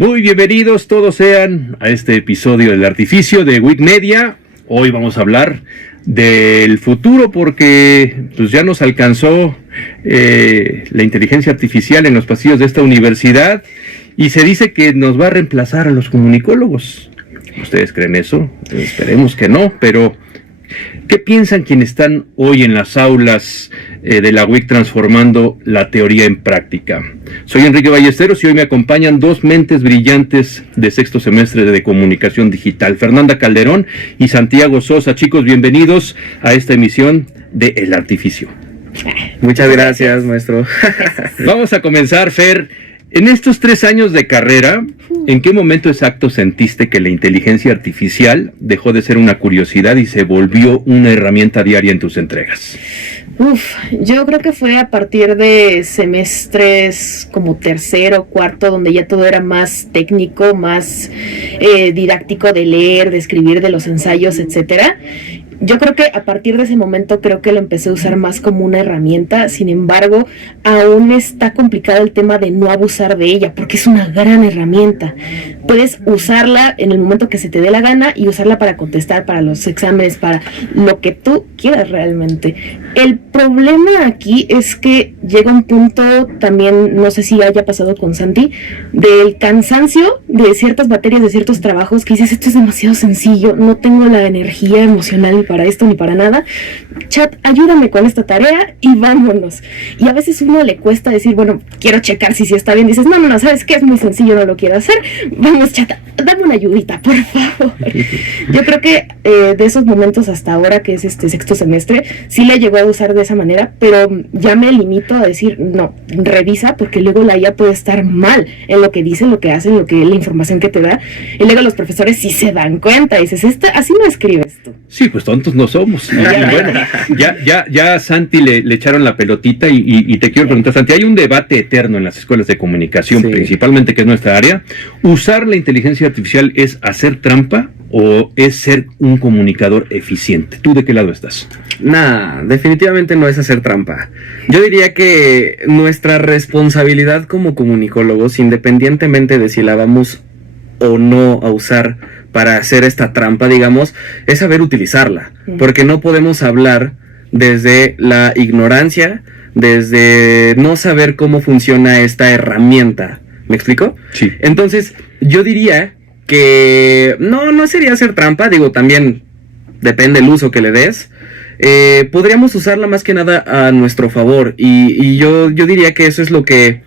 Muy bienvenidos todos sean a este episodio del Artificio de Wikimedia. Hoy vamos a hablar del futuro porque pues ya nos alcanzó la inteligencia artificial en los pasillos de esta universidad y se dice que nos va a reemplazar a los comunicólogos. ¿Ustedes creen eso? Esperemos que no, pero ¿qué piensan quienes están hoy en las aulas de la UIC transformando la teoría en práctica? Soy Enrique Ballesteros y hoy me acompañan dos mentes brillantes de sexto semestre de comunicación digital, Fernanda Calderón y Santiago Sosa. Chicos, bienvenidos a esta emisión de El Artificio. Muchas gracias, maestro. Vamos a comenzar, Fer. En estos 3 años de carrera, ¿en qué momento exacto sentiste que la inteligencia artificial dejó de ser una curiosidad y se volvió una herramienta diaria en tus entregas? Yo creo que fue a partir de semestres como tercero, cuarto, donde ya todo era más técnico, más didáctico de leer, de escribir, de los ensayos, etcétera. Yo creo que a partir de ese momento creo que lo empecé a usar más como una herramienta. Sin embargo, aún está complicado el tema de no abusar de ella, porque es una gran herramienta. Puedes usarla en el momento que se te dé la gana y usarla para contestar, para los exámenes, para lo que tú quieras realmente. El problema aquí es que llega un punto, también no sé si haya pasado con Santi, del cansancio de ciertas materias, de ciertos trabajos, que dices, esto es demasiado sencillo, no tengo la energía emocional ni para esto ni para nada. Chat, ayúdame con esta tarea y vámonos. Y a veces uno le cuesta decir, bueno, quiero checar si está bien. Dices, no, ¿sabes qué? Es muy sencillo, no lo quiero hacer. Vamos, chat, dame una ayudita, por favor. Yo creo que de esos momentos hasta ahora, que es este sexto semestre, sí la llegó a usar de esa manera, pero ya me limito a decir, no, revisa, porque luego la IA puede estar mal en lo que dice, en lo que hace, en lo que la información que te da. Y luego los profesores sí se dan cuenta. Y dices, así no escribes tú. Sí, pues tontos no somos. Y bueno, ya a Santi le echaron la pelotita y te quiero preguntar, Santi, hay un debate eterno en las escuelas de comunicación, principalmente, que es nuestra área. ¿Usar la inteligencia artificial es hacer trampa o es ser un comunicador eficiente? ¿Tú de qué lado estás? Definitivamente no es hacer trampa. Yo diría que nuestra responsabilidad como comunicólogos, independientemente de si la vamos o no a usar para hacer esta trampa, digamos, es saber utilizarla, porque no podemos hablar desde la ignorancia, desde no saber cómo funciona esta herramienta. ¿Me explico? Sí. Entonces, yo diría que no sería hacer trampa, digo, también depende el uso que le des. Podríamos usarla más que nada a nuestro favor, y yo diría que eso es lo que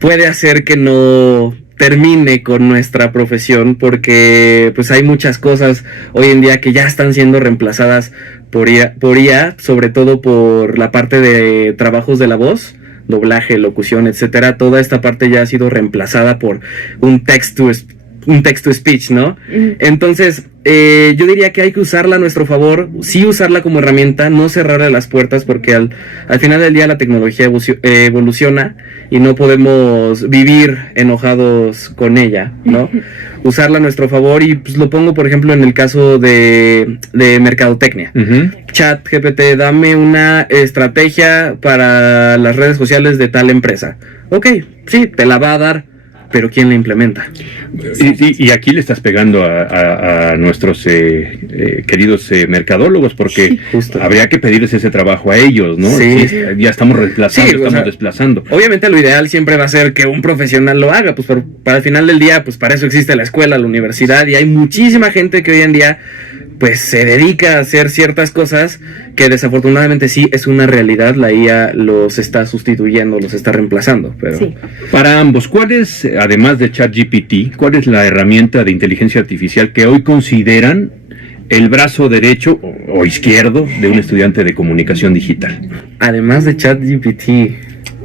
puede hacer que no termine con nuestra profesión, porque pues hay muchas cosas hoy en día que ya están siendo reemplazadas por IA, sobre todo por la parte de trabajos de la voz, doblaje, locución, etcétera. Toda esta parte ya ha sido reemplazada por un text-to-speech, ¿no? Entonces, yo diría que hay que usarla a nuestro favor, sí usarla como herramienta, no cerrarle las puertas, porque al final del día la tecnología evoluciona y no podemos vivir enojados con ella, ¿no? Usarla a nuestro favor, y pues lo pongo, por ejemplo, en el caso de mercadotecnia. Chat GPT, dame una estrategia para las redes sociales de tal empresa. Ok, sí, te la va a dar, pero ¿quién la implementa? Y aquí le estás pegando a nuestros queridos mercadólogos, porque habría que pedirles ese trabajo a ellos, ¿no? Sí. Ya estamos reemplazando, estamos desplazando. Obviamente lo ideal siempre va a ser que un profesional lo haga, pues para el final del día, pues para eso existe la escuela, la universidad, y hay muchísima gente que hoy en día pues se dedica a hacer ciertas cosas que desafortunadamente sí es una realidad. La IA los está sustituyendo, los está reemplazando, pero... Sí. Para ambos, ¿cuál es, además de ChatGPT, cuál es la herramienta de inteligencia artificial que hoy consideran el brazo derecho o izquierdo de un estudiante de comunicación digital? Además de ChatGPT,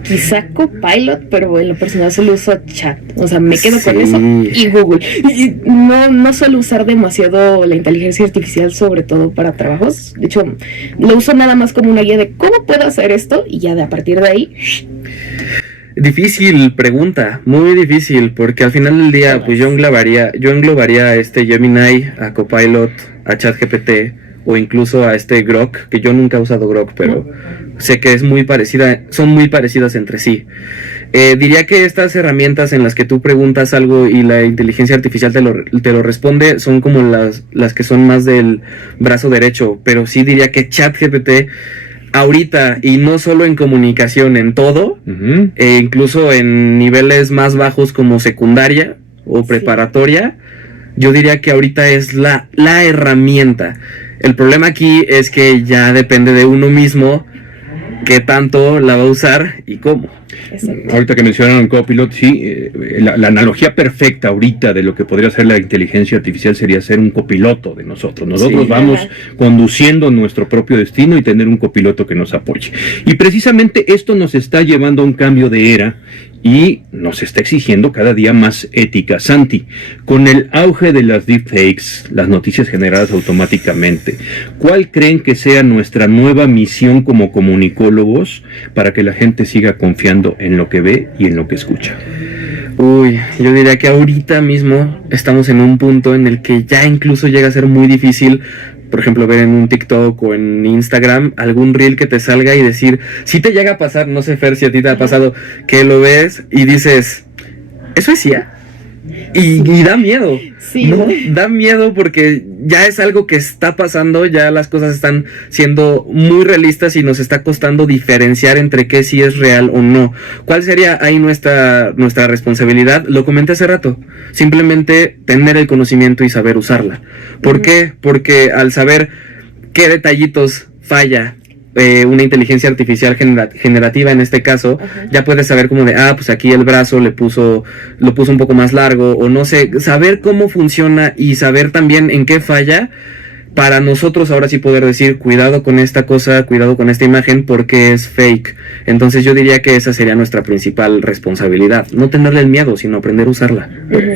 quizá Copilot, pero en lo personal solo uso Chat. O sea, me quedo con eso y Google. Y no suelo usar demasiado la inteligencia artificial, sobre todo para trabajos. De hecho, lo uso nada más como una guía de cómo puedo hacer esto, y ya de a partir de ahí... Difícil pregunta, muy difícil, porque al final del día, pues yo englobaría a este Gemini, a Copilot, a ChatGPT, o incluso a este Grok, que yo nunca he usado Grok, pero sé que es muy parecida, son muy parecidas entre sí. Diría que estas herramientas en las que tú preguntas algo y la inteligencia artificial te lo responde son como las que son más del brazo derecho, pero sí diría que ChatGPT ahorita, y no solo en comunicación, en todo, incluso en niveles más bajos como secundaria o preparatoria, yo diría que ahorita es la herramienta. El problema aquí es que ya depende de uno mismo qué tanto la va a usar y cómo. Exacto. Ahorita que mencionaron Copilot, sí, la analogía perfecta ahorita de lo que podría ser la inteligencia artificial sería ser un copiloto de nosotros. Nosotros Sí. vamos conduciendo nuestro propio destino y tener un copiloto que nos apoye. Y precisamente esto nos está llevando a un cambio de era y nos está exigiendo cada día más ética. Santi, con el auge de las deepfakes, las noticias generadas automáticamente, ¿cuál creen que sea nuestra nueva misión como comunicólogos para que la gente siga confiando en lo que ve y en lo que escucha? Uy, yo diría que ahorita mismo estamos en un punto en el que ya incluso llega a ser muy difícil, por ejemplo, ver en un TikTok o en Instagram algún reel que te salga y decir, si te llega a pasar, no sé, Fer, si a ti te ha pasado, que lo ves y dices, ¿eso es IA? Y da miedo, Sí. ¿no? Da miedo porque ya es algo que está pasando, ya las cosas están siendo muy realistas y nos está costando diferenciar entre qué sí es real o no. ¿Cuál sería ahí nuestra responsabilidad? Lo comenté hace rato, simplemente tener el conocimiento y saber usarla. ¿Por qué? Porque al saber qué detallitos falla una inteligencia artificial generativa en este caso, ya puedes saber como de, pues aquí el brazo lo puso un poco más largo, o no sé, saber cómo funciona y saber también en qué falla, para nosotros ahora sí poder decir, cuidado con esta cosa, cuidado con esta imagen, porque es fake. Entonces yo diría que esa sería nuestra principal responsabilidad, no tenerle el miedo, sino aprender a usarla.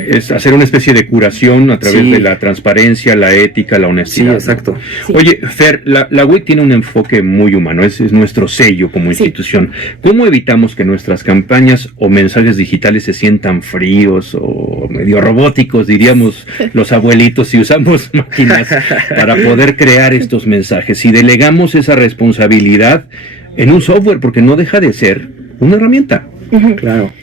Es hacer una especie de curación a través de la transparencia, la ética, la honestidad. Sí, exacto. Sí. Oye, Fer, la WIC tiene un enfoque muy humano, es nuestro sello como institución. ¿Cómo evitamos que nuestras campañas o mensajes digitales se sientan fríos o medio robóticos, diríamos los abuelitos, si usamos máquinas para poder crear estos mensajes? Si delegamos esa responsabilidad en un software, porque no deja de ser una herramienta. Claro.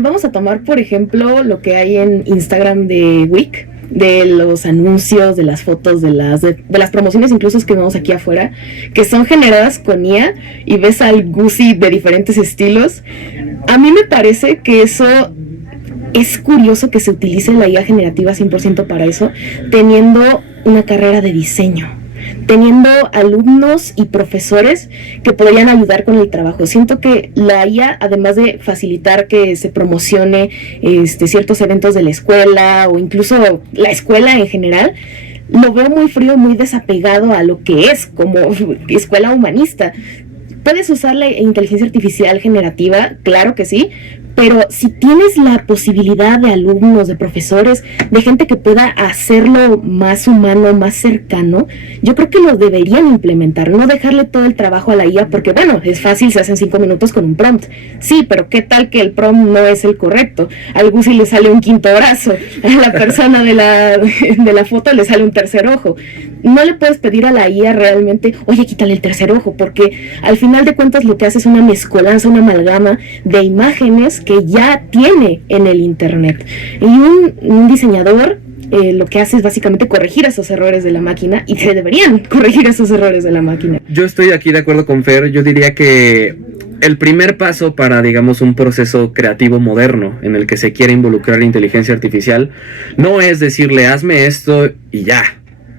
Vamos a tomar, por ejemplo, lo que hay en Instagram de WIC, de los anuncios, de las fotos, de las promociones incluso que vemos aquí afuera, que son generadas con IA, y ves al Gucci de diferentes estilos. A mí me parece que eso es curioso, que se utilice la IA generativa 100% para eso, teniendo una carrera de diseño, teniendo alumnos y profesores que podrían ayudar con el trabajo. Siento que la IA, además de facilitar que se promocione ciertos eventos de la escuela o incluso la escuela en general, lo veo muy frío, muy desapegado a lo que es como escuela humanista. ¿Puedes usar la inteligencia artificial generativa? Claro que sí, pero si tienes la posibilidad de alumnos, de profesores, de gente que pueda hacerlo más humano, más cercano, yo creo que lo deberían implementar, no dejarle todo el trabajo a la IA, porque bueno, es fácil, se hacen 5 minutos con un prompt. Sí, pero ¿qué tal que el prompt no es el correcto? Al Gucci le sale un quinto brazo, a la persona de la foto le sale un tercer ojo. No le puedes pedir a la IA realmente, oye, quítale el tercer ojo, porque al final de cuentas lo que hace es una mezcolanza, una amalgama de imágenes que ya tiene en el internet. Y un diseñador lo que hace es básicamente corregir esos errores de la máquina, y se deberían corregir esos errores de la máquina. Yo estoy aquí de acuerdo con Fer. Yo diría que el primer paso para, digamos, un proceso creativo moderno en el que se quiere involucrar la inteligencia artificial no es decirle, hazme esto y ya,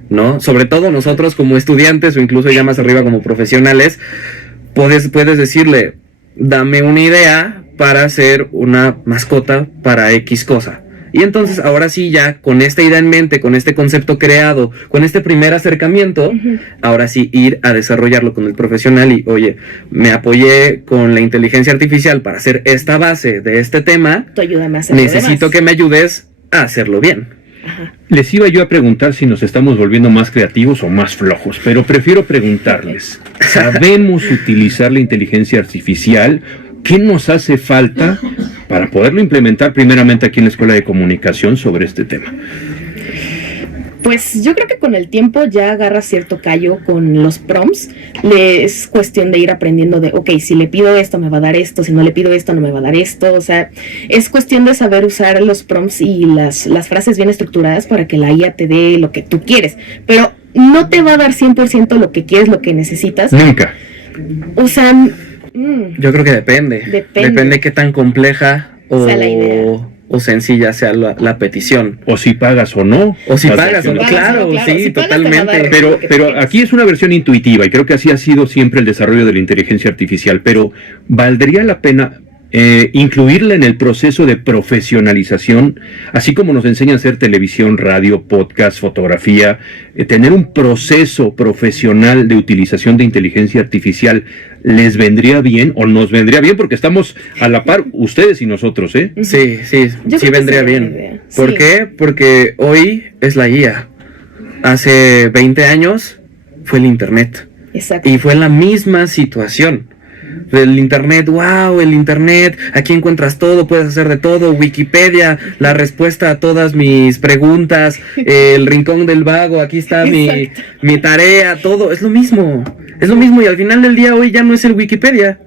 ¿no? Sobre todo nosotros como estudiantes o incluso ya más arriba como profesionales, puedes decirle, dame una idea para hacer una mascota para X cosa. Y entonces ahora sí, ya con esta idea en mente, con este concepto creado, con este primer acercamiento, ahora sí ir a desarrollarlo con el profesional y, oye, me apoyé con la inteligencia artificial para hacer esta base de este tema, Tú ayúdame a hacerlo. necesito que me ayudes a hacerlo bien. Ajá. Les iba yo a preguntar si nos estamos volviendo más creativos o más flojos, pero prefiero preguntarles, ¿sabemos utilizar la inteligencia artificial? ¿Qué nos hace falta para poderlo implementar primeramente aquí en la Escuela de Comunicación sobre este tema? Pues yo creo que con el tiempo ya agarras cierto callo con los prompts. Es cuestión de ir aprendiendo de, ok, si le pido esto me va a dar esto, si no le pido esto no me va a dar esto. O sea, es cuestión de saber usar los prompts y las frases bien estructuradas para que la IA te dé lo que tú quieres. Pero no te va a dar 100% lo que quieres, lo que necesitas. Nunca. O sea, Yo creo que depende. Depende qué tan compleja sea la idea. o sencilla sea la petición. O si pagas o no. O si Las pagas o no, versiones. claro, sí, Si pagas, te va a totalmente. dar Pero, lo que pero quieres. aquí es una versión intuitiva y creo que así ha sido siempre el desarrollo de la inteligencia artificial, pero ¿valdría la pena incluirla en el proceso de profesionalización, así como nos enseñan a hacer televisión, radio, podcast, fotografía, tener un proceso profesional de utilización de inteligencia artificial? ¿Les vendría bien o nos vendría bien? Porque estamos a la par, ustedes y nosotros, ¿eh? Sí, Yo creo que vendría sería bien. buena idea. ¿Por Sí. qué? Porque hoy es la IA. Hace 20 años fue el Internet. Exacto. Y fue la misma situación. El Internet, wow, el Internet, aquí encuentras todo, puedes hacer de todo, Wikipedia, la respuesta a todas mis preguntas, el rincón del vago, aquí está mi tarea, todo, es lo mismo y al final del día hoy ya no es el Wikipedia.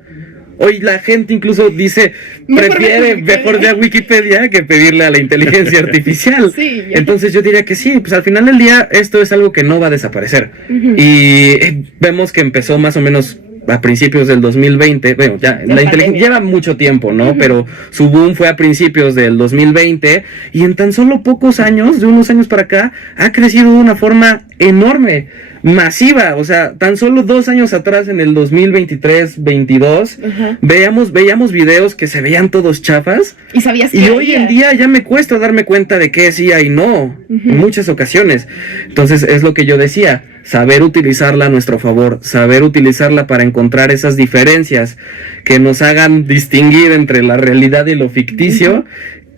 Hoy la gente incluso dice, prefiere mejor ver Wikipedia que pedirle a la inteligencia artificial. Sí, ya. Entonces yo diría que sí, pues al final del día esto es algo que no va a desaparecer. Y vemos que empezó más o menos a principios del 2020, bueno, ya la inteligencia lleva mucho tiempo, ¿no? Pero su boom fue a principios del 2020 y en tan solo pocos años, de unos años para acá, ha crecido de una forma enorme, masiva. O sea, tan solo 2 años atrás, en el 2023-22, veíamos videos que se veían todos chafas. Y sabías que Y hoy en día ya me cuesta darme cuenta de que sí y no, en muchas ocasiones. Entonces es lo que yo decía, saber utilizarla a nuestro favor, saber utilizarla para encontrar esas diferencias que nos hagan distinguir entre la realidad y lo ficticio.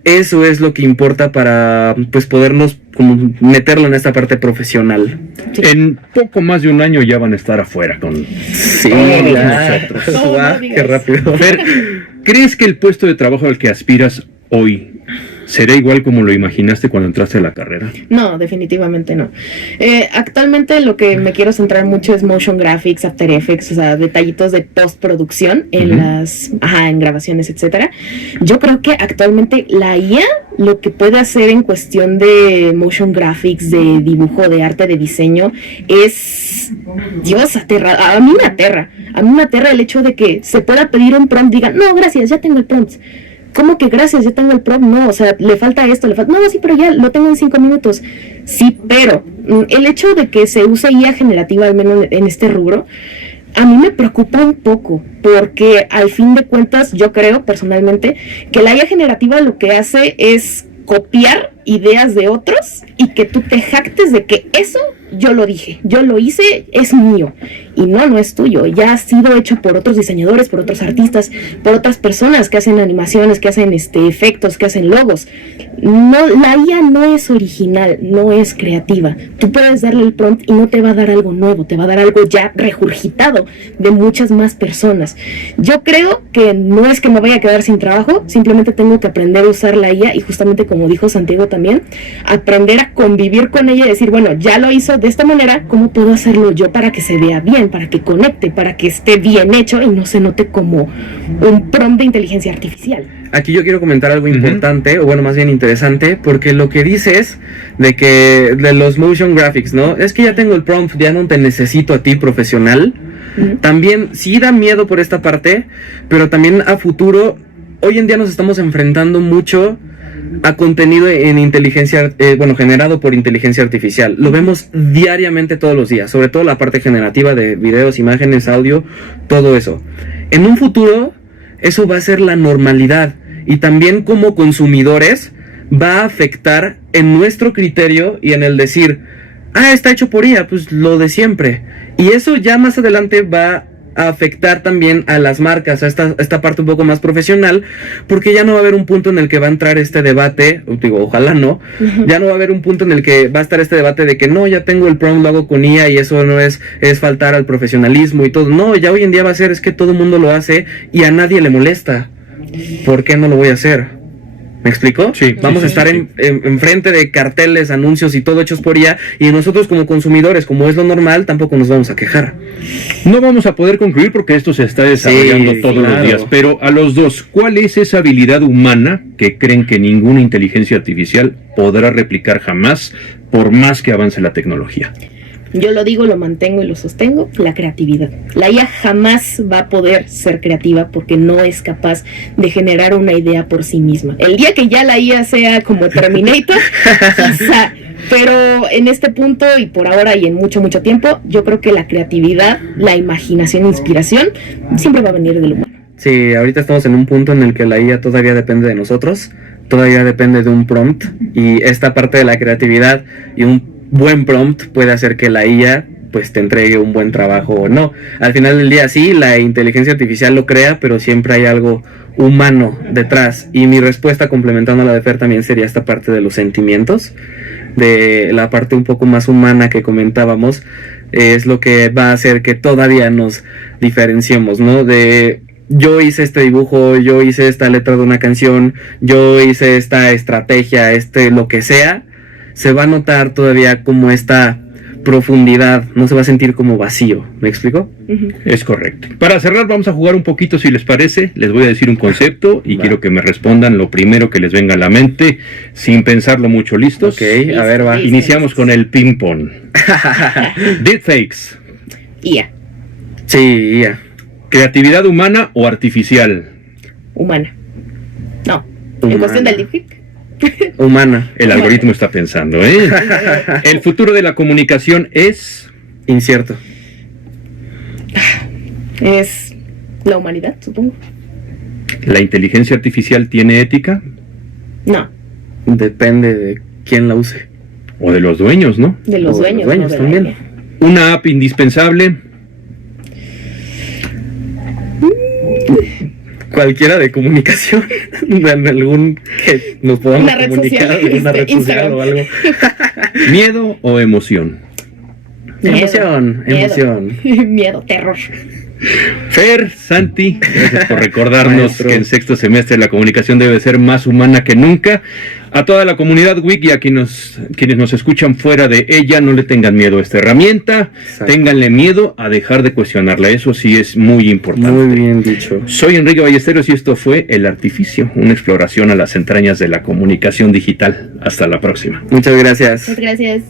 Eso es lo que importa para pues podernos como meterlo en esta parte profesional. En poco más de un año ya van a estar afuera con Sí, todos ya. nosotros. No, Guau, no digas. qué rápido. Fer, ¿crees que el puesto de trabajo al que aspiras hoy será igual como lo imaginaste cuando entraste a la carrera? No, definitivamente no. Actualmente lo que me quiero centrar mucho es motion graphics, After Effects, o sea, detallitos de postproducción en en grabaciones, etcétera. Yo creo que actualmente la IA lo que puede hacer en cuestión de motion graphics, de dibujo, de arte, de diseño, es, Dios, aterra. A mí me aterra el hecho de que se pueda pedir un prompt, digan, no, gracias, ya tengo el prompt. ¿Cómo que gracias? Ya tengo el prompt. No, o sea, le falta esto, no, sí, pero ya lo tengo en 5 minutos. Sí, pero el hecho de que se use IA generativa, al menos en este rubro, a mí me preocupa un poco, porque al fin de cuentas, yo creo personalmente que la IA generativa lo que hace es copiar ideas de otros y que tú te jactes de que eso yo lo dije, yo lo hice, es mío. Y no es tuyo, ya ha sido hecho por otros diseñadores, por otros artistas, por otras personas que hacen animaciones, que hacen efectos, que hacen logos. No, la IA no es original, no es creativa. Tú puedes darle el prompt y no te va a dar algo nuevo, te va a dar algo ya regurgitado de muchas más personas. Yo creo que no es que me vaya a quedar sin trabajo, simplemente tengo que aprender a usar la IA y justamente como dijo Santiago también, aprender a convivir con ella y decir, bueno, ya lo hizo de esta manera, ¿cómo puedo hacerlo yo para que se vea bien, para que conecte, para que esté bien hecho y no se note como un prompt de inteligencia artificial? Aquí yo quiero comentar algo importante, o bueno, más bien interesante, porque lo que dices de los motion graphics, ¿no? Es que ya tengo el prompt, ya no te necesito a ti profesional. También sí da miedo por esta parte, pero también a futuro, hoy en día nos estamos enfrentando mucho a contenido en inteligencia, generado por inteligencia artificial. Lo vemos diariamente todos los días, sobre todo la parte generativa de videos, imágenes, audio, todo eso. En un futuro, eso va a ser la normalidad y también como consumidores va a afectar en nuestro criterio y en el decir, está hecho por IA, pues lo de siempre. Y eso ya más adelante va a afectar también a las marcas, a esta parte un poco más profesional, porque ya no va a haber un punto en el que va a entrar este debate, digo, ojalá no, ya no va a haber un punto en el que va a estar este debate de que no, ya tengo el prompt, lo hago con IA y eso no es faltar al profesionalismo y todo. No, ya hoy en día va a ser, es que todo el mundo lo hace y a nadie le molesta. ¿Por qué no lo voy a hacer? ¿Me explico? Sí, Vamos sí, a estar sí. enfrente de carteles, anuncios y todo hechos por IA, y nosotros como consumidores, como es lo normal, tampoco nos vamos a quejar. No vamos a poder concluir porque esto se está desarrollando Sí, todos claro. los días, pero a los dos, ¿cuál es esa habilidad humana que creen que ninguna inteligencia artificial podrá replicar jamás, por más que avance la tecnología? Yo lo digo, lo mantengo y lo sostengo, la creatividad. La IA jamás va a poder ser creativa porque no es capaz de generar una idea por sí misma. El día que ya la IA sea como Terminator, quizá, pero en este punto y por ahora y en mucho, mucho tiempo, yo creo que la creatividad, la imaginación, inspiración, siempre va a venir del humano. Sí, ahorita estamos en un punto en el que la IA todavía depende de nosotros, todavía depende de un prompt, y esta parte de la creatividad y un buen prompt puede hacer que la IA pues te entregue un buen trabajo o no. Al final del día sí, la inteligencia artificial lo crea, pero siempre hay algo humano detrás. Y mi respuesta, complementando a la de Fer, también sería esta parte de los sentimientos, de la parte un poco más humana que comentábamos, es lo que va a hacer que todavía nos diferenciemos, ¿no? De yo hice este dibujo, yo hice esta letra de una canción, yo hice esta estrategia, lo que sea, se va a notar todavía como esta profundidad, no se va a sentir como vacío, ¿me explico? Es correcto. Para cerrar vamos a jugar un poquito, si les parece. Les voy a decir un concepto y quiero que me respondan lo primero que les venga a la mente, sin pensarlo mucho. ¿Listos? Ok, a ver, va. Listo. Iniciamos con el ping pong. Deepfakes, IA, Sí, ya. creatividad humana o artificial. humana. No, en Humana. cuestión del deepfake. Humana, El algoritmo está pensando, ¿eh? El futuro de la comunicación es... incierto. Es la humanidad, supongo. ¿La inteligencia artificial tiene ética? No, Depende de quién la use. O de los dueños, ¿no? de los O de los dueños, dueños no de la también. IA. Una app indispensable. Cualquiera de comunicación, en algún que nos podamos Una red comunicar, social, una red social Instagram. o algo. ¿Miedo o emoción? Miedo. Emoción, Miedo. emoción. Miedo, terror. Fer, Santi, gracias por recordarnos Maestro. que en sexto semestre la comunicación debe ser más humana que nunca. A toda la comunidad WIC y a quienes nos escuchan fuera de ella, no le tengan miedo a esta herramienta, Exacto. ténganle miedo a dejar de cuestionarla, eso sí es muy importante. Muy bien dicho. Soy Enrique Ballesteros y esto fue El Artificio, una exploración a las entrañas de la comunicación digital. Hasta la próxima. Muchas gracias. Muchas gracias.